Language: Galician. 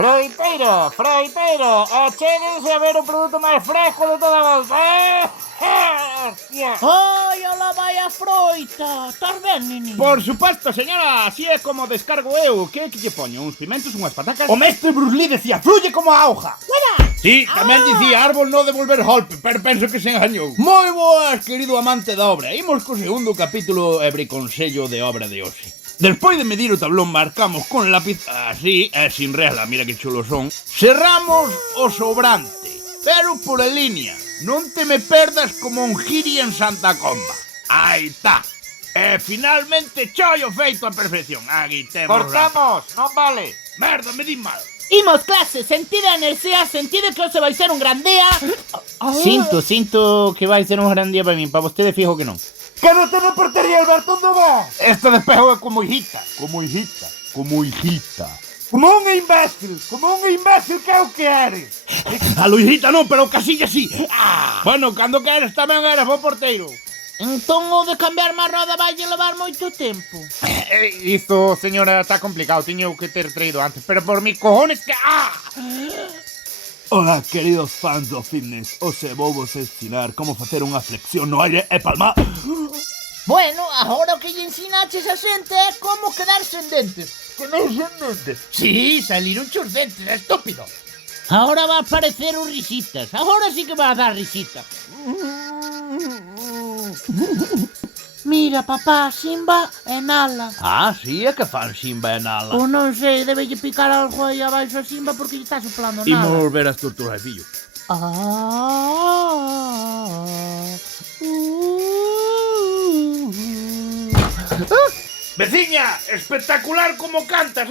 Froiteiro, froiteiro, achéguense a ver o produto máis fresco de toda a volta. Ai, alá vai a froita. Estás ben, nini? Por supuesto, señora, así é como descargo eu. Que lle poño? Uns pimentos, unhas patacas? O mestre Bruce Lee decía, fluye como a auja. Sí, tamén dicía árbol no devolver golpe, pero penso que se engañou. Moi boas, querido amante da obra. Imos co segundo capítulo e briconsello de obra de hoxe. Despois de medir o tablón marcamos con lápiz, así, e sin regla, mira que chulo son. Cerramos o sobrante, pero por a línea. Non te me perdas como un giri en Santa Comba. Aí está. E finalmente chollo feito a perfección. Aquí temos. Cortamos, non vale. Merda, me di mal. Imos, clase, sentide a enerxía, sentide que hoxe vai ser un gran día. Sinto que vai ser un gran día para min, para vostede fijo que non. Que non ten a portería Alberto, onde va? Este despejo é como hijita. Como hijita. Como un imbécil que é o que eres. A Luisita non, pero Casilla sí. Bueno, cando queres tamén eres bo porteiro. Entón o de cambiar má roda vai levar moito tempo. Isto, señora, está complicado. Tiño que ter traído antes, pero por mis cojones que... Hola, queridos fans do fitness. Hoxe vou vos ensinar como facer unha flexión no aire e palmar. Bueno, agora o que lle ensinaches a xente é como quedar sen dentes. Que non sen dentes. Sí, saliron chos dentes, estúpido. Ahora va a aparecer os risitas. Agora sí que va a dar risita. Mira, papá, Simba e Nala. Ah, sí, é que fan Simba e Nala. Ou non sei, debelle picar algo aí abaixo a Simba porque lle está soplando nada. Imos ver as tortugas, fillo. Veciña, espectacular como cantas,